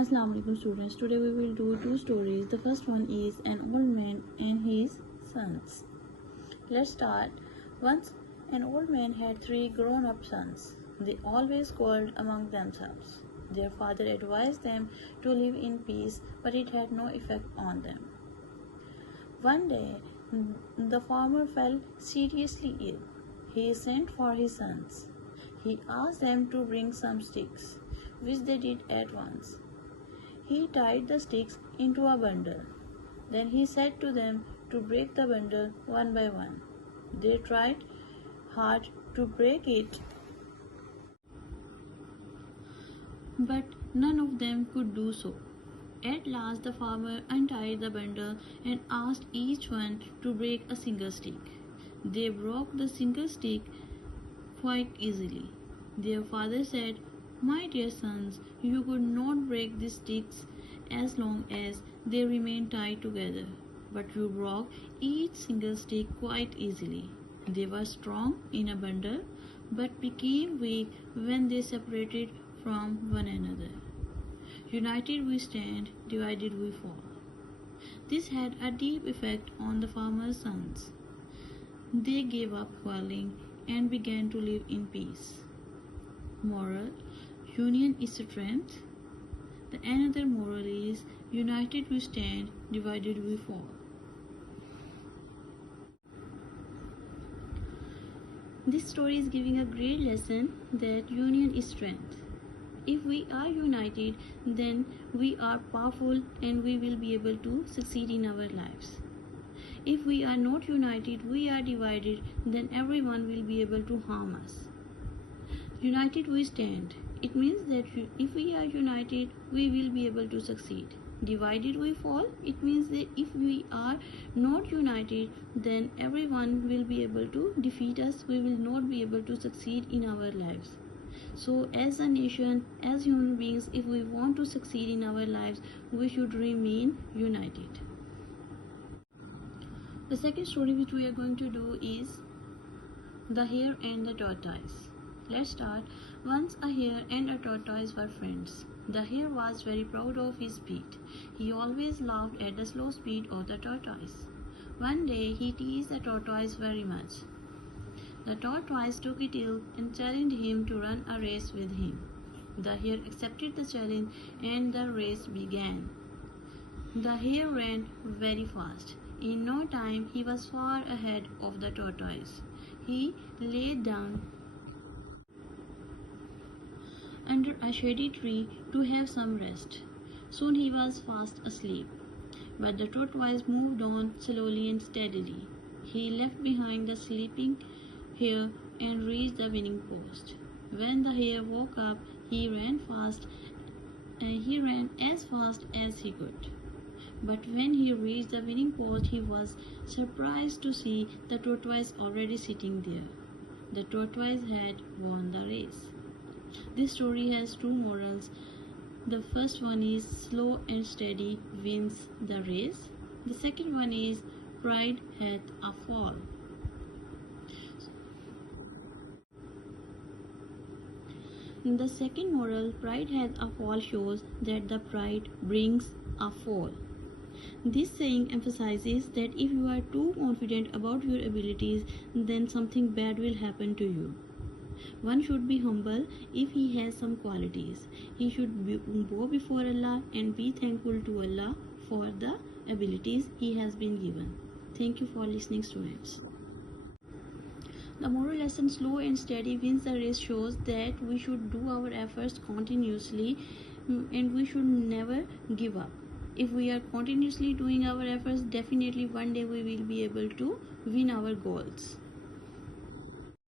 Assalamu alaikum students. Today we will do two stories. The first one is an old man and his sons. Let's start. Once an old man had three grown-up sons. They always quarreled among themselves. Their father advised them to live in peace, but it had no effect on them. One day, the farmer fell seriously ill. He sent for his sons. He asked them to bring some sticks, which they did at once. He tied the sticks into a bundle. Then he said to them to break the bundle one by one. They tried hard to break it, but none of them could do so. At last, the farmer untied the bundle and asked each one to break a single stick. They broke the single stick quite easily. Their father said, "My dear sons, you could not break these sticks as long as they remain tied together, but you broke each single stick quite easily." They were strong in a bundle, but became weak when they separated from one another. United we stand, divided we fall. This had a deep effect on the farmer's sons. They gave up quarreling and began to live in peace. Moral: union is strength. The another moral is united we stand, divided we fall. This story is giving a great lesson that union is strength. If we are united, then we are powerful and we will be able to succeed in our lives. If we are not united, we are divided, then everyone will be able to harm us. United we stand. It means that if we are united, we will be able to succeed. Divided we fall. It means that if we are not united, then everyone will be able to defeat us. We will not be able to succeed in our lives. So as a nation, as human beings, if we want to succeed in our lives, we should remain united. The second story which we are going to do is The Hare and the Tortoise. Let's start. Once a hare and a tortoise were friends. The hare was very proud of his speed. He always laughed at the slow speed of the tortoise. One day he teased the tortoise very much. The tortoise took it ill and challenged him to run a race with him. The hare accepted the challenge and the race began. The hare ran very fast. In no time he was far ahead of the tortoise. He lay down under a shady tree to have some rest. Soon he was fast asleep. But the tortoise moved on slowly and steadily. He left behind the sleeping hare and reached the winning post. When the hare woke up, he ran as fast as he could. But when he reached the winning post, he was surprised to see the tortoise already sitting there. The tortoise had won the race. This story has two morals. The first one is slow and steady wins the race. The second one is pride hath a fall. The second moral, pride hath a fall, shows that the pride brings a fall. This saying emphasizes that if you are too confident about your abilities, then something bad will happen to you. One should be humble if he has some qualities. He should bow before Allah and be thankful to Allah for the abilities he has been given. Thank you for listening, students. The moral lesson, slow and steady wins the race, shows that we should do our efforts continuously and we should never give up. If we are continuously doing our efforts, definitely one day we will be able to win our goals.